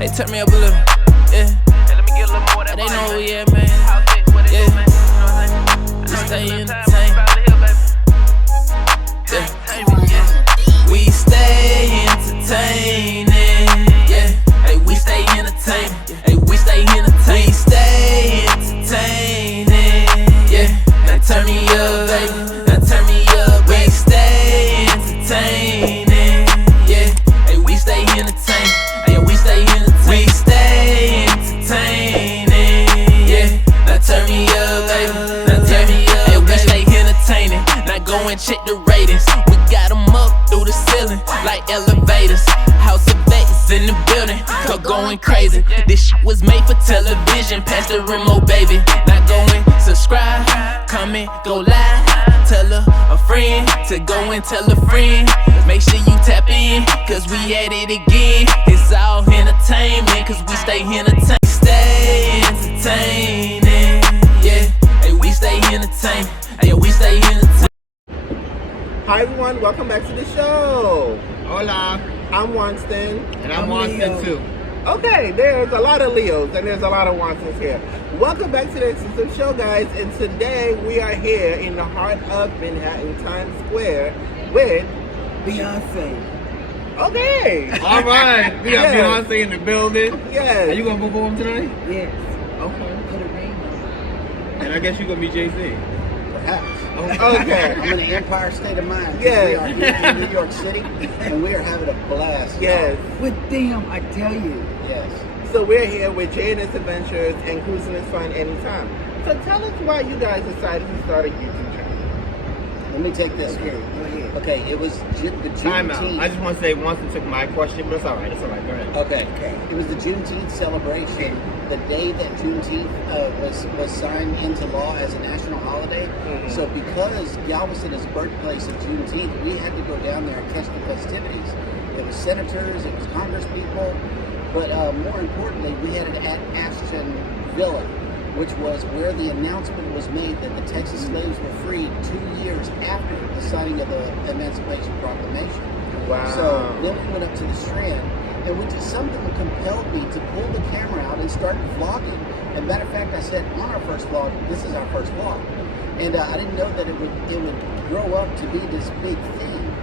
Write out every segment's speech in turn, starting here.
Hey, turn me up a little. Yeah. Hey, let me get a little more of that. They know who we at, man. Yeah. We stay entertained. Yeah. We stay entertaining. Yeah. Hey, we stay entertaining. Hey, we stay entertaining. We stay entertaining. Yeah. Now turn me up, baby. Now turn me up. We stay entertaining. Yeah. Hey, we stay entertaining. Hey, we stay entertaining. We stay entertaining. Yeah. Now turn me up, baby. Now turn me up. Hey, we stay entertaining. Now go and check the ratings. We got them up through the ceiling like elevators. House of X in the building, go going crazy. This shit was made for television. Pass the remote, baby. Now go and subscribe, comment, go live. Tell a friend to go and tell a friend. Make sure you tap in, cause we at it again. It's all entertainment, cause we stay entertained. Stay entertaining, yeah. Hey, we stay entertained. Hey, we stay entertained. Hi everyone, welcome back to the show. Hola. I'm Winston. And I'm Winston too. Okay, there's a lot of Leos and there's a lot of Winstons here. Welcome back to the XCLUSIVE show, guys. And today we are here in the heart of Manhattan, Times Square with Beyonce. Okay. All right. We got Yes. Beyonce in the building. Yes. Are you going to perform tonight? Yes. Okay. Put a ring on. And I guess you're going to be Jay-Z. Perhaps. Okay. I'm in the Empire State of Mind. Yes. We are here in New York City, and we are having a blast. Yes. With them, I tell you. Yes. So we're here with J&S Adventures and Cruising is Fun Anytime. So tell us why you guys decided to start a YouTube channel. Let me take this Okay, here. go ahead. Okay, it was the Time out. Juneteenth. I just want to say Winston took my question, but it's all right. It's all right. Go ahead. Okay. It was the Juneteenth celebration, the day that Juneteenth was signed into law as a national holiday. Mm-hmm. So because Galveston is the birthplace of Juneteenth, we had to go down there and catch the festivities. It was senators, it was congresspeople, but more importantly, we had it at Ashton Villa, which was where the announcement was made that the Texas slaves were freed 2 years after the signing of the Emancipation Proclamation. Wow. So then we went up to the Strand, and we just something compelled me to pull the camera out and start vlogging. And matter of fact, I said on our first vlog, this is our first vlog, and I didn't know that it would grow up to be this big thing.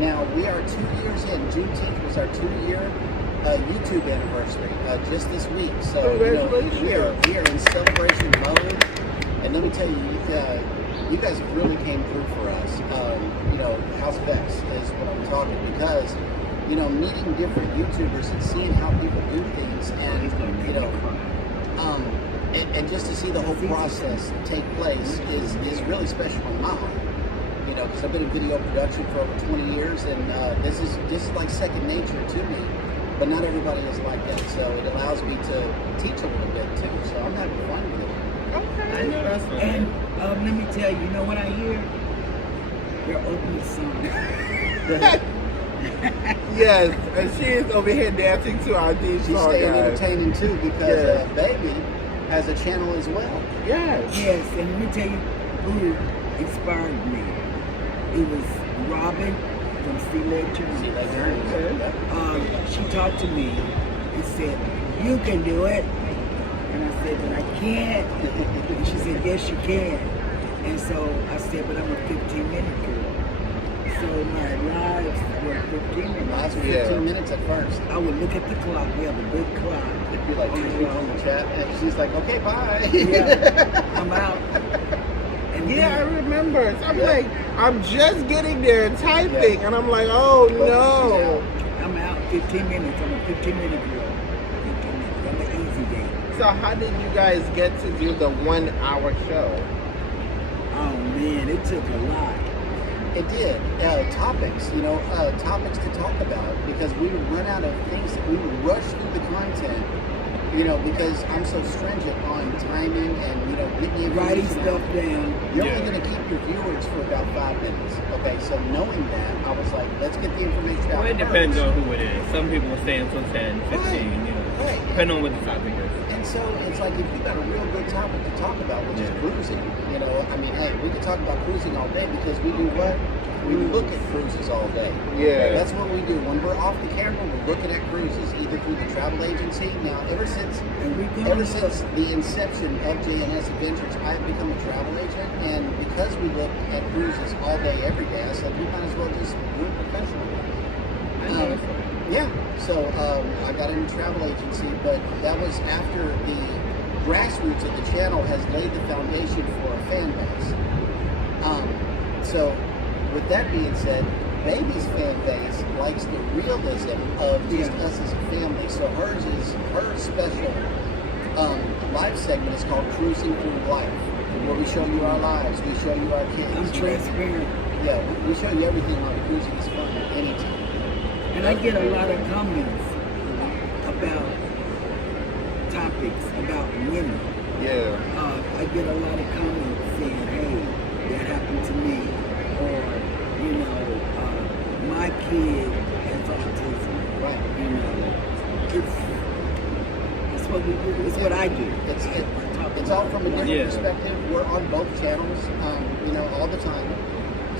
Now we are 2 years in. Juneteenth was our 2-year YouTube anniversary just this week. So congratulations. we are in celebration mode. And let me tell you, you guys really came through for us. House of X is what I'm talking, because meeting different YouTubers and seeing how people do things, and and just to see the whole process take place is really special in my heart. Because I've been in video production for over 20 years, and this is like second nature to me. But not everybody is like that, so it allows me to teach a little bit too. So I'm having fun with it. Okay. I know that's right. And let me tell you, when I hear your opening song, Yes, and she is over here dancing to our theme She's song, staying guys. entertaining too, because Baby has a channel as well. Yes. yes, and let me tell you who inspired me. It was Robin from Sea Journey. She talked to me and said, "You can do it." And I said, "But I can't." And she said, "Yes, you can." And so I said, "But I'm a 15-minute girl." So my lives were 15 minutes. Last 15 minutes at first. I would look at the clock. We have a big clock. It'd be like 2 people in the chat, and she's like, "Okay, bye." Yeah, I'm out. And Yeah, I then, remember. So I'm like, I'm just getting there and typing, and I'm like, oh no. I'm out 15 minutes. I'm a 15-minute girl. 15 minutes. I'm an easy day. So how did you guys get to do the 1 hour show? Oh man, it took a lot. It did. Topics, topics to talk about, because we would run out of things. We would rush through the content, because I'm so stringent on timing and, getting the Writing information stuff out. down. You're only going to keep your viewers for about 5 minutes. Okay, so knowing that, I was like, let's get the information out. Well, it depends on who it is. Some people will stay until 10, 15, way. Depending on what the topic is. And so it's like if you got a real good topic to talk about, which is cruising, you know, I mean, hey, we could talk about cruising all day because we do what? We look at cruises all day. Yeah. That's what we do. When we're off the camera, we're looking at cruises, either through the travel agency. Now, ever since the inception of JNS Adventures, I've become a travel agent, and because we look at cruises all day, every day, I said we might as well just do it professionally. Yeah. So I got into travel agency, but that was after the grassroots of the channel has laid the foundation for a fan base. So with that being said, Baby's fan base likes the realism of just us as a family. So her special live segment is called Cruising Through Life, where we show you our lives, we show you our kids. I'm transparent. Yeah, we show you everything like cruising is fun anytime. And I get a lot of comments about topics about women. Yeah. I get a lot of comments saying, hey, that happened to me, or, you know, my kid has autism. Right. You know, it's what we do. It's what I do. It's all from a different perspective. We're on both channels, you know, all the time.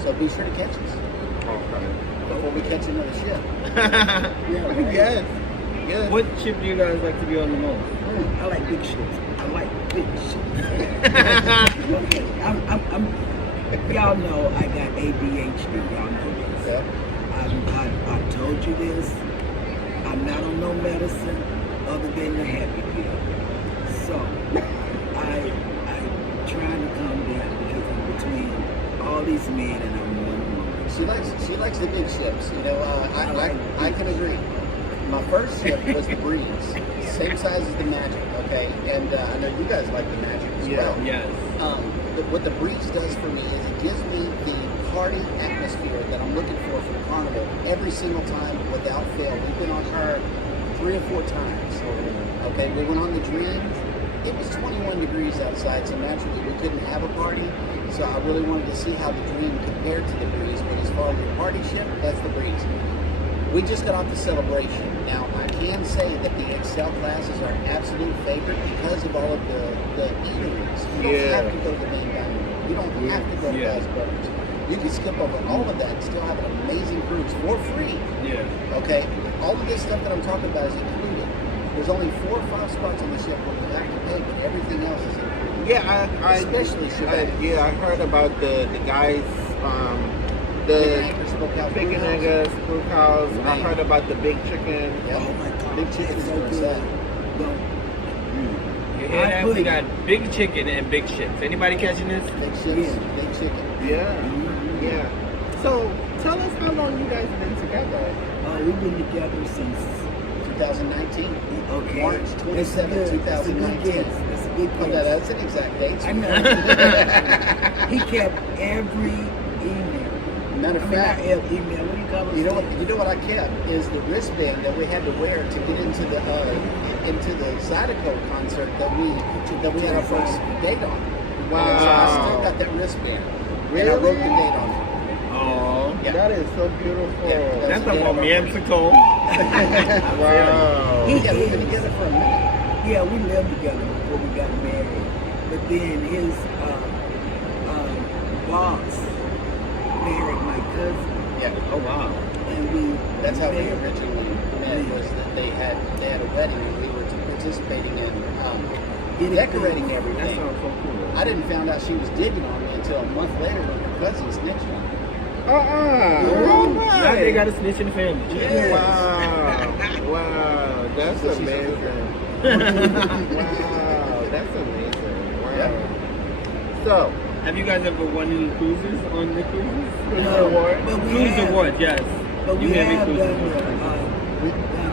So be sure to catch us. Okay. Before we catch another ship. Yes. Yes. What ship do you guys like to be on the most? I like big ships. I like big ships. Okay, I'm y'all know I got ADHD. Y'all know this. Yeah. I told you this. I'm not on no medicine other than the happy pill. So I trying to calm down because I'm between all these men and I'm one woman. She likes the big ships. You know, I can agree. My first ship was the Breeze, same size as the Magic. Okay, and I know you guys like the Magic as well. Yes. What the Breeze does for me is it gives me the party atmosphere that I'm looking for from Carnival every single time without fail. We've been on her 3 or 4 times. Okay, we went on the Dream. It was 21 degrees outside, so naturally we couldn't have a party. So I really wanted to see how the Dream compared to the Breeze. But as far as the party ship, that's the Breeze. We just got off the Celebration. Now, I can say that the XL classes are an absolute favorite because of all of the eateries. You don't have to go to the main dining room. You don't have to go to Guys Brothers. You can skip over all of that and still have an amazing cruise for free. Yeah. Okay? All of this stuff that I'm talking about is included. There's only 4 or 5 spots on the ship where you have to pay, but everything else is included. Yeah, Especially I heard about the guys, the chicken niggas, smokehouse. I heard about the big chicken. Yep. Oh my God, Big chicken it's is so where it's good. at. And we got big chicken and big ships. Anybody catching this? Big ships, big chicken. Yeah. Yeah. So tell us how long you guys have been together. We've been together since 2019. Okay. March 27, 2019. That's a good Oh, guess. no, that's an exact date. I know. He kept every email. Matter of fact, email. What do you call it? you know what I kept is the wristband that we had to wear to get into the Zydeco concert that we had our first date on. Wow. So I still got that wristband. Really? And I wrote the date on it. Oh. Yeah. That is so beautiful. Yeah, That's about Mexico. Wow. Yeah, we've been together for a minute. Yeah, we lived together before we got married. But then his boss married my cousin. Yeah. Oh wow. And That's how we married. originally met. Was that they had a wedding and we were participating in decorating That everything. sounds so cool. I didn't find out she was digging on me until a month later when her cousin snitched on me. Now they got a snitch in the family. Yeah. Wow. That's So she's amazing. Wow. That's amazing. Wow. Yeah. So, Have you guys ever won any cruises on the cruises? No, award? but we Cruise have, award, yes. but we You have a have cruise done award.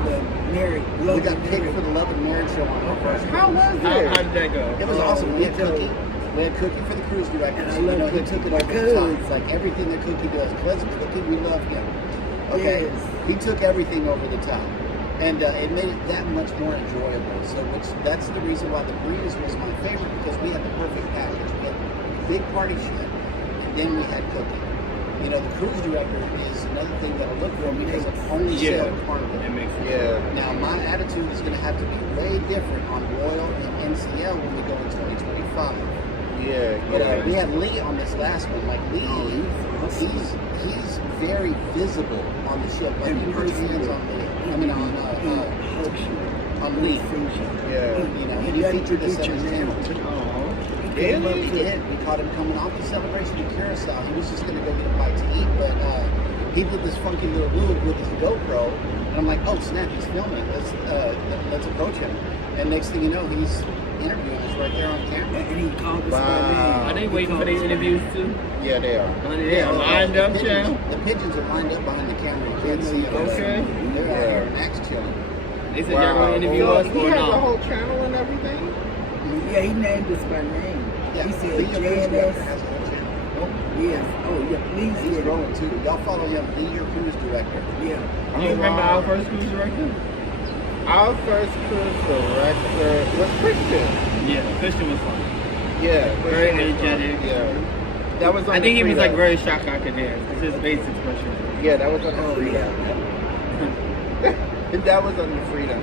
the married. We got picked for the Love and Marriage show on our first. how was How it? did that go? It was awesome. We had Cookie. We had Cookie for the cruise director. And I So, you love know, he Cookie. took it over the Good. top. It's like everything that Cookie does. Cousin Cookie, we love him. Okay. Yes. He took everything over the top. And it made it that much more enjoyable. So that's the reason why the Breeze was my favorite, because we had the perfect package. We had big party shit, and then we had Cookie. You know, the cruise director is another thing that'll look for because it's only Yeah. sailed Carnival. It makes sense. Yeah. Now, my my attitude is going to have to be way different on Royal and NCL when we go in 2025. Yeah. We had Lee on this last one. Like Lee, he's very visible on the ship. Like you put hands on Lee. I mean on Lee. Yeah. You know, and he featured this on his channel too. Really? He did. We caught him coming off the celebration in Curacao. He was just going to go get a bite to eat, but he did this funky little move with his GoPro, and I'm like, oh snap, he's filming. Let's approach him. And next thing you know, he's interviewing us right there on camera. And he called us Wow. Are they waiting for these interviews too? Yeah, they are. They are lined up, channel. The pigeons are lined up behind the camera. You can't see them. Okay. They're out here max chilling. They said y'all going to interview us He or has a not? whole channel and everything? Yeah, he named us by name. Yeah, He said Lee, your cruise director, JNS. has a whole channel. Yes. Oh, yeah, please. He's Yeah. growing too. Y'all follow him. Lee, your cruise director. Yeah. Do you remember our first cruise director? Our first cruise director was Christian. Yeah, Christian was fun. Yeah. Very Christian was fun. energetic. Yeah. That was on I think the he was Frida. like very shocked I could dance. It's his base expression. Yeah, that was on the Oh, Frida. yeah. That was on the Freedom.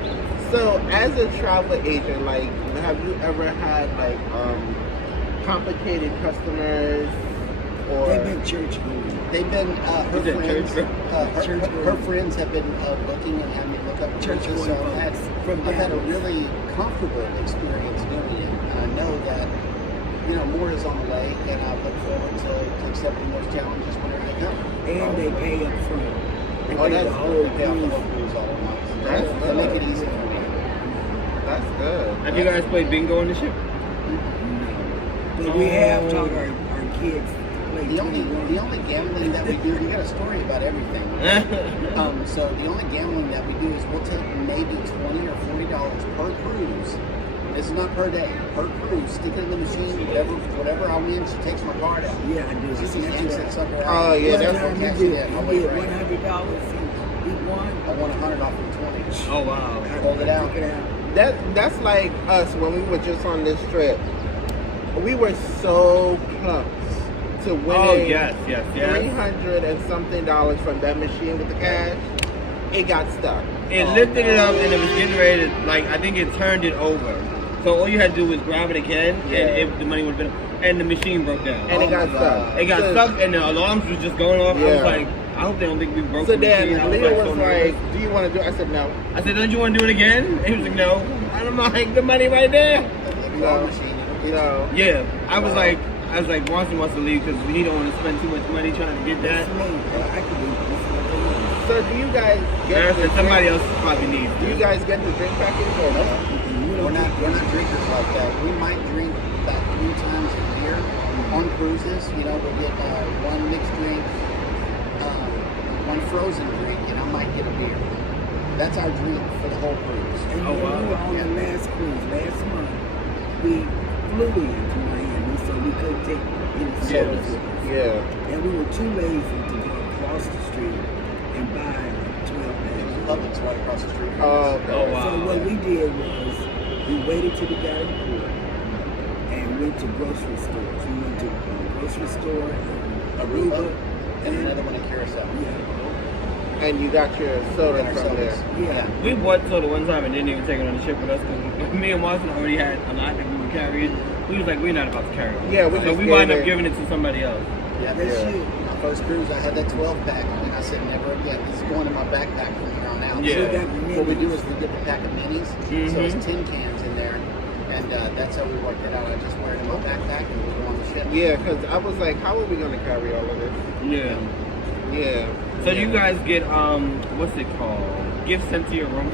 So, as a travel agent, like, have you ever had like complicated customers, or They've been church going. They've been her Is it friends. church? Her friends have been booking and having me look up Church churches. going So I've had a really comfortable experience doing it. And I know that more is on the way, and I look forward to accepting those challenges whenever they come. And they pay up front. They Oh, pay that's the They whole pay off the cruise. whole cruise all at once. That's They make good. it easy for me. that's good. Have you guys played bingo on the ship? But we have taught our kids to play The only 21. gambling that we do, we got a story about everything. So the only gambling that we do is we'll take maybe $20 or $40 per cruise. This is not per day, per cruise. Stick it in the machine, whatever I win, she takes my card out. Yeah, I do. She just Snatch yanks it that out. sucker out. Oh, yeah, One that's time what you cash did, it in. you I'll did wait right. $100 and he won. I won 100 off of 20. Oh wow. I Pulled it out. took it out. That's like us when we were just on this trip. We were so pumped to winning Oh yes. $300 and something from that machine with the cash. It got stuck. It lifted it up and it was getting ready to, like, I think it turned it over. So all you had to do was grab it again, and the money would have been, and the machine broke down. And it got my God. stuck. It got So- stuck, and the alarms was just going off. I Yeah. was like, I hope they don't think we broke So the machine. then I Leo so was nervous. like, "Do you want to do it?" I said, "No." I said, don't you want to do it again? And he was like, no. And I'm like, the money right there. The No. claw machine. No. Yeah, I was like, Watson wants to leave because he don't want to spend too much money trying to get that. That's me. I can do this. So do you guys get There's the somebody drink, else probably needs. Do you guys get the drink package or no? We're not drinkers like that. We might drink about 3 times a year on cruises. We'll get one mixed drink, one frozen drink, and I might get a beer. That's our drink for the whole cruise. And Oh, wow. we were on the last cruise last month. We flew into Miami, so we couldn't take sodas with us. Yeah. And we were too lazy to go across the street and buy 12 bags. Publix right across the street. Okay. Oh, wow. So what we did was we waited till we got in port and went to grocery stores. We went to grocery store in Aruba, and another one in Curacao. Yeah. And you got your soda And our from there. sodas. Yeah. We bought soda one time and didn't even take it on the ship with us because me and Watson already had a lot that we were carrying. We was like, we're not about to carry on. Yeah, we so just we wound gave up it- giving it to somebody else. Yeah, That's Yeah. you. My first cruise, I had that 12-pack, and I said never again. This is going in my backpack from here on out. Yeah. So we got What we do minis. is we get the pack of minis, so it's tin cans in there, and that's how we worked it out. I just wear it in my backpack and we go on the ship. Yeah, because I was like, how are we going to carry all of this? Yeah. Yeah. So you guys get what's it called? Gifts sent to your room.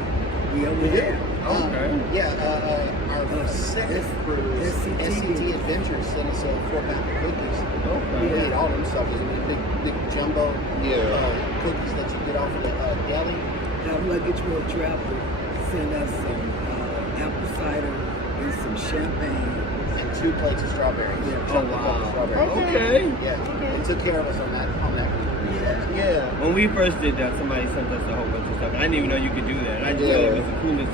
We over there. Okay. Our second cruise, SCT Adventures, sent us a 4-pack of cookies. We Okay. ate all them stuff. It was big jumbo Yeah. cookies that you get off of the deli. Our luggage will travel sent us some apple cider and some champagne. And 2 plates of strawberries. Yeah. Chocolate wow. covered strawberries. Okay. Yeah, they took care of us on that week. Yeah. When we first did that, somebody sent us a whole bunch of stuff. I didn't even know you could do that. I just Yeah. thought it was the coolest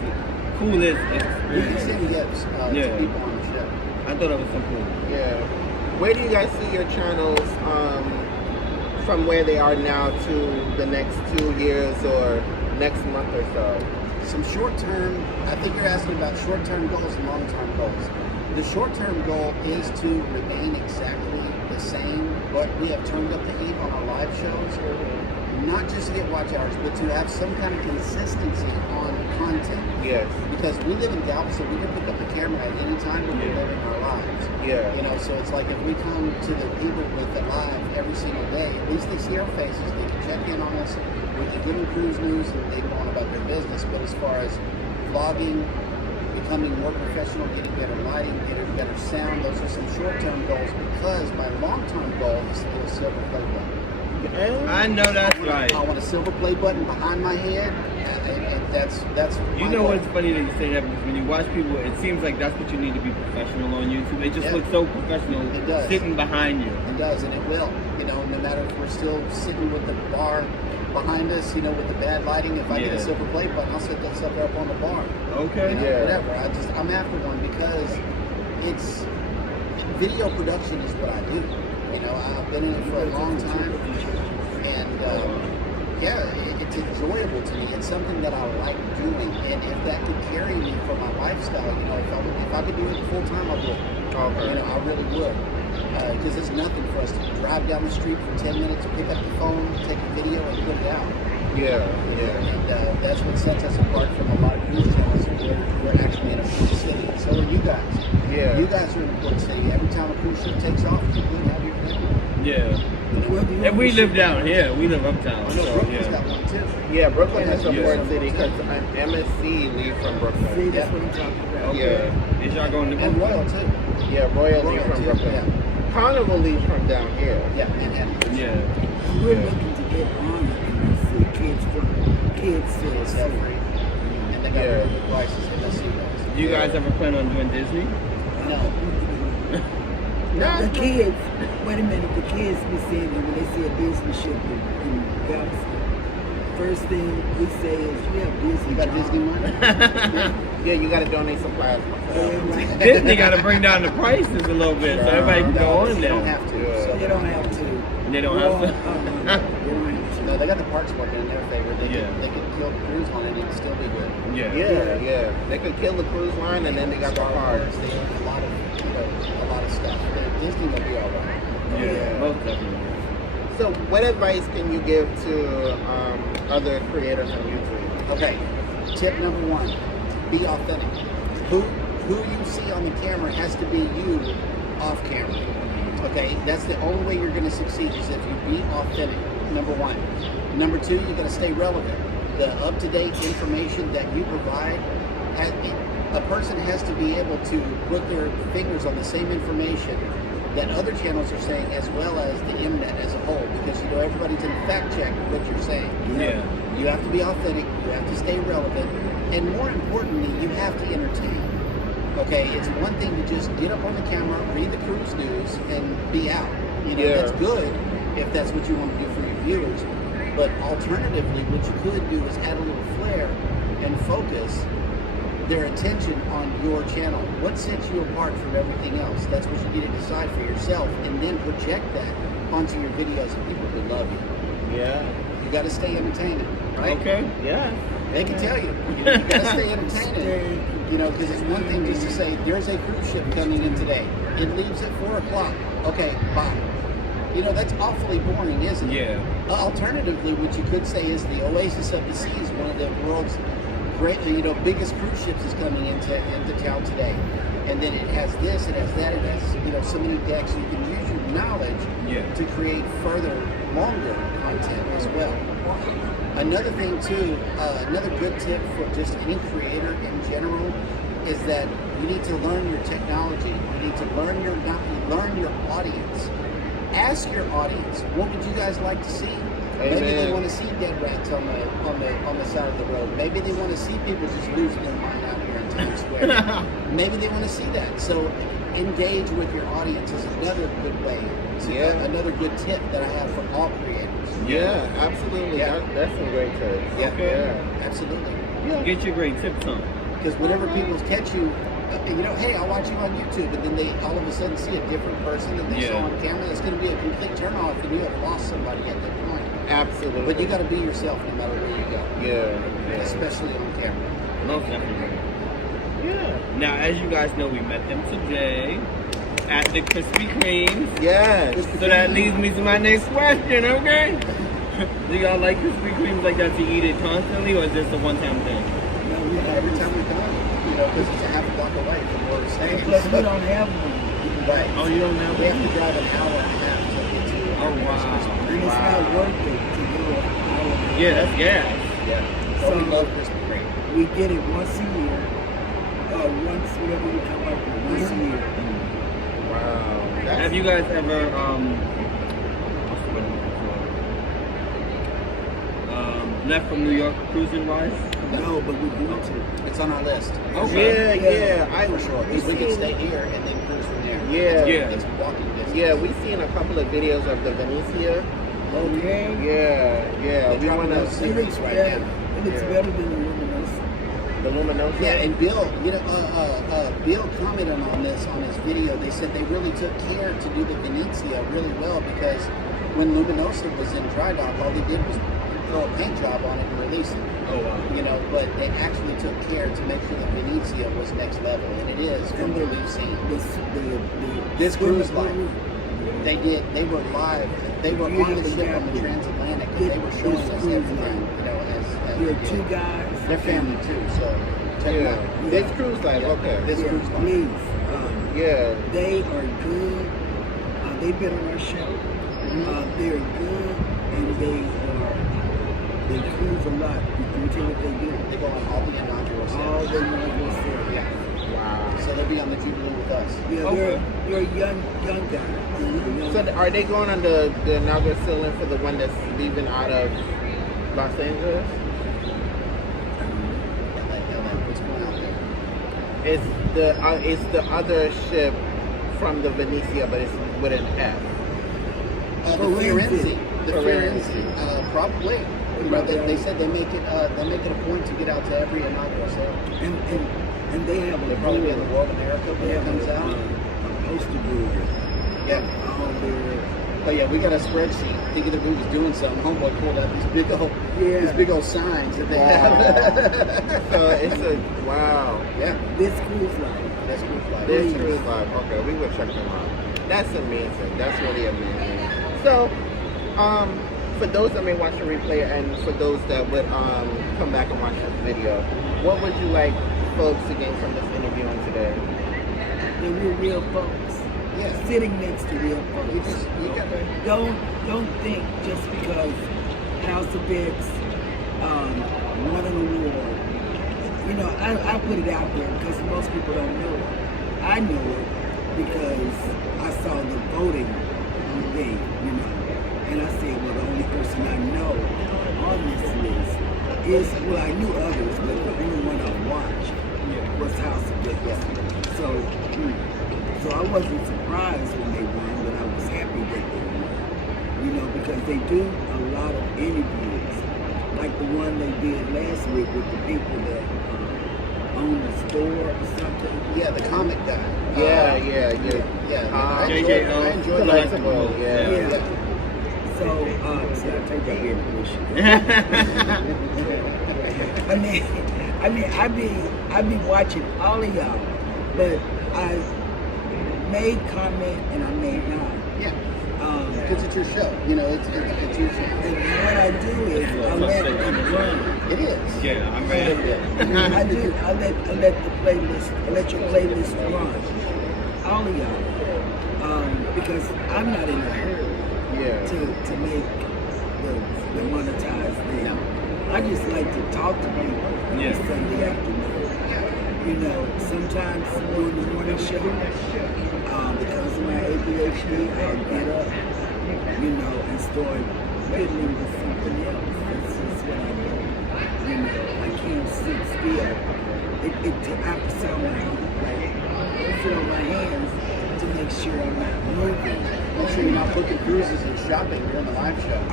We can experience. send gifts Yeah. to people on the ship. I thought it was so cool. Yeah. Where do you guys see your channels from where they are now to the next 2 years or next month or so? some short-term, I think you're asking about short-term goals and long-term goals. The short-term goal is to remain exactly the same, but we have turned up the heat on our live shows, not just to get watch hours, but to have some kind of consistency on content. Yes. Because we live in Galveston, we can pick up the camera at any time when we're living our lives. Yeah. You know, so it's like if we come to the people with it live every single day, at least they see our faces, they can check in on us, we can give them cruise news, and they go on about their business. But as far as vlogging, becoming more professional, getting better lighting, getting better sound, those are some short-term goals, because my long-term goal is to get a silver play button. I know that's right. I want a silver play button behind my head, and that's You my know goal. what's funny that you say that, because when you watch people, it seems like that's what you need to be professional on YouTube. They just look so professional It does. sitting behind you. It does, and it will. You know, no matter if we're still sitting with the bar behind us, you know, with the bad lighting, if I get a silver play button, I'll set that sucker up on the bar. Okay. You know, whatever. I'm after one because it's video production is what I do. You know, I've been in it for a long time, and it's enjoyable to me. It's something that I like doing, and if that could carry me for my lifestyle, you know, if I could do it full time, I would. Okay. You know, I really would, because it's nothing for us to drive down the street for 10 minutes, pick up the phone, take a video, and put it out. Yeah. And that's what sets us apart from a lot of cruise channels. We're actually in a port city. So are you guys. Yeah. You guys are in a port city. Every time a cruise ship takes off, you have your camera. Yeah. And we live down here. We live uptown. I know So, Brooklyn's yeah. got one too. Yeah, Brooklyn is a Yeah. port city because MSC leave from See, Brooklyn. that's what I'm talking about. Okay. Is y'all going to And Brooklyn? Royal too. Yeah, Royal leave from too, Brooklyn. yeah. Carnival leaves from down here. Yeah, and Yeah. We're looking to get on it, and I see kids to it's see. free. And they got Yeah. really good prices. MSC does. Do you guys ever plan on doing Disney? No. The kids, wait a minute, the kids be saying that when they see a Disney ship in Galveston, first thing we say is, you have Disney. You got John." Disney money? Yeah, you got to donate some plasma. Yeah, right. Disney got to bring down the prices a little bit so everybody can go on You there. don't have to. So They don't have to. They don't have to. They don't have to. No, they got the parks working in their favor. Yeah. They could kill the cruise line and it'd still be good. Yeah. They could kill the cruise line and then they got the Star parks. Wars, they have a lot of stuff. Disney will be all right. Yeah, most definitely. So, what advice can you give to other creators on YouTube? Okay, tip number one, be authentic. Who you see on the camera has to be you off camera. Okay, that's the only way you're going to succeed is if you be authentic, number one. Number two, you got to stay relevant. The up-to-date information that you provide, a person has to be able to put their fingers on the same information that other channels are saying, as well as the internet as a whole, because you know everybody's going to fact check what you're saying. Yeah. You have to be authentic, you have to stay relevant, and more importantly, you have to entertain. Okay, it's one thing to just get up on the camera, read the cruise news, and be out. You know, that's good if that's what you want to do for your viewers. But alternatively, what you could do is add a little flair and focus their attention on your channel. What sets you apart from everything else? That's what you need to decide for yourself, and then project that onto your videos and people will love you. Yeah. You got to stay entertaining, right? Okay. Yeah. They can tell you. You got to stay entertaining. You know, because it's one thing just to say, there's a cruise ship coming in today. It leaves at 4 o'clock. Okay, bye. You know, that's awfully boring, isn't it? Yeah. Alternatively, what you could say is the Oasis of the Seas, one of the world's great, biggest cruise ships is coming into town today. And then it has this, it has that, it has, so many decks. You can use your knowledge to create further, longer content as well. Another thing too, another good tip for just any creator in general is that you need to learn your technology. You need to learn your audience. Ask your audience, what would you guys like to see? Maybe they want to see dead rats on the side of the road. Maybe they want to see people just losing their mind out here in Times Square. Maybe they want to see that. So engage with your audience is another good way. Another good tip that I have for all creators. Yeah, absolutely. Yeah. That's some great tips. Yeah, absolutely. Get your great tips on. Because whenever people catch you, hey, I watch you on YouTube, and then they all of a sudden see a different person that they saw on camera, it's going to be a complete turnoff, and you have lost somebody at that point. Absolutely. But you got to be yourself no matter where you go. Yeah. Especially on camera. Most definitely. Yeah. Now, as you guys know, we met them today at the Krispy Kremes. Yes. So that leads me to my next question, okay? Do y'all like Krispy Kremes like that to eat it constantly, or is this a one-time thing? No, every time we come, you know, because it's a half a block away from where we're staying. Plus, we don't have one. Right. Oh, you don't have We one? have to drive an hour and a half to get to Oh, wow. And it's not worth it to go an hour. Yeah, that's gas. Yeah. So we love Krispy Kreme. We get it once a year. Once, whenever we come up with, once a year. Wow. That's, Have you guys ever, what's the word left from New York cruising wise? No, but we want to. It's on our list. Yeah, yeah. I For sure. Because we can stay here and then cruise from there. Yeah. Yeah. It's walking distance. Yeah, we've seen a couple of videos of the Venezia. Okay. Yeah, yeah. They're We dropping want those to series right better. now. It looks Yeah. better than the Luminosa. the Luminosa. Yeah, and Bill, you know, Bill commented on this on his video. They said they really took care to do the Venezia really well because when Luminosa was in dry dock, all they did was throw a paint job on it and release it. Oh, wow. You know, but they actually took care to make sure the Venezia was next level, and it is from what we've seen. This cruise line, they were live. They were on the ship on the transatlantic, and they were showing us everything. You know, as There are two guys. they're family too, so check them Yeah. out. This cruise line, okay. This Yeah, cruise line. please. Yeah. They are good. They've been on our show. They're good, and they cruise a lot. Let me tell you what they do. They go on all the inaugural All sales. they know is there. Yeah. Wow. So they'll be on the Jubilee with us. Yeah, Okay. they're young guys. So are they going on the inaugural ceiling for the one that's leaving out of Los Angeles? What's going on there? It's the other ship from the Venezia, but it's with an F. The Firenze. The Firenze. Firenze. Probably. But they said they make it a point to get out to every inaugural sale. And they have They'll a probably be in the board. World America when They it have comes a out. poster board. Yeah. All their Oh yeah, we got a spreadsheet thinking that we was doing something. Homeboy pulled out these big old signs that they have. So it's a wow. Yeah. this cruise line. That's cruise line. This cruise line. Okay, we will check them out. That's amazing. That's really amazing. So, for those that may watch the replay and for those that would come back and watch this video, what would you like folks to gain from this interview on today? That we're real folks. Yeah. Sitting next to real folks. You got Don't think just because House of X won an award. You know, I put it out there because most people don't know it. I know it because I saw the voting thing, you know. And I said, well, the only person I know on this list is, well, I knew others, but the only one I watched was House of X. So I wasn't surprised when they won, but I was happy that they won. You know, because they do a lot of interviews, like the one they did last week with the people that own the store or something. Yeah, the comic guy. Yeah. I enjoyed that. Collectible, yeah. So, see, I take that very bullshit. I be watching all of y'all, but I made comment and I made not. Yeah. Because it's your show. You know, it's your show. And what I do is I let it run. It is. Yeah, I'm ready. I let the playlist, I let your playlist run. All of y'all. Because I'm not in a hurry to make the monetized thing. I just like to talk to people on Sunday afternoon. You know, sometimes during the morning show, because of my ADHD, I'll get up, you know, and start fiddling with something else. That's just what I do. You know, I can't sit still. I have to sit on my hands to make sure I'm not moving. Make sure you're not booking cruises and shopping during the live show. I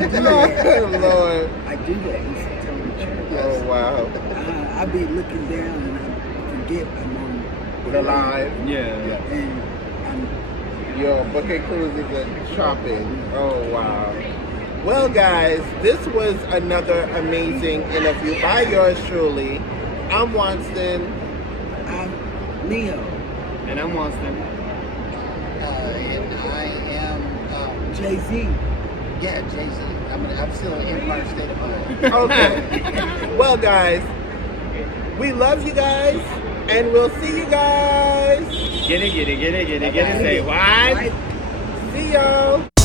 do that. Lord. I do that. You should tell me the truth. Oh wow. I be looking down and I forget I'm on The live. Yeah. and I'm Your booking cruises and shopping. Oh wow. Well, guys, this was another amazing interview by yours truly. I'm Wanston. I'm Leo. And I'm Wanston. And I am, Jay-Z. yeah, Jay-Z. I'm still in Empire State of Mind. Okay. Well, guys, we love you guys, and we'll see you guys. Get it, say what? See y'all.